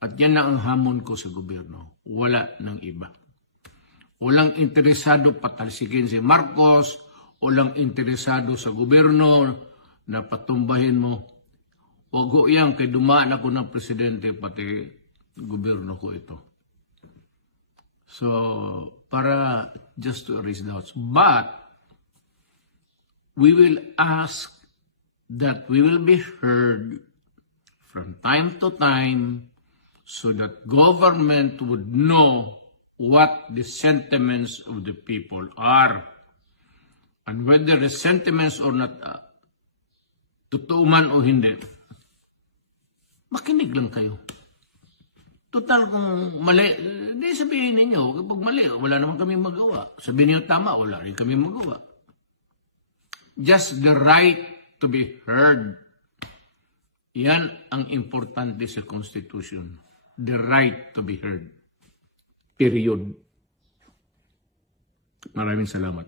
At yan na ang hamon ko sa gobyerno. Wala ng iba. Walang interesado patalsikin si Marcos, walang interesado sa gobyerno na patumbahin mo. Huwag ko yan, kay dumaan ako ng presidente, pati gobyerno ko ito. So, para just to erase doubts. But, we will ask that we will be heard from time to time so that government would know what the sentiments of the people are. And whether the sentiments or not, totoo man o hindi, makinig lang kayo. Total kung mali, hindi sabihin ninyo, kapag mali, wala naman kami magawa. Sabihin niyo tama, wala rin kami magawa. Just the right to be heard. Yan ang importante sa Constitution. The right to be heard. Period. Maraming salamat.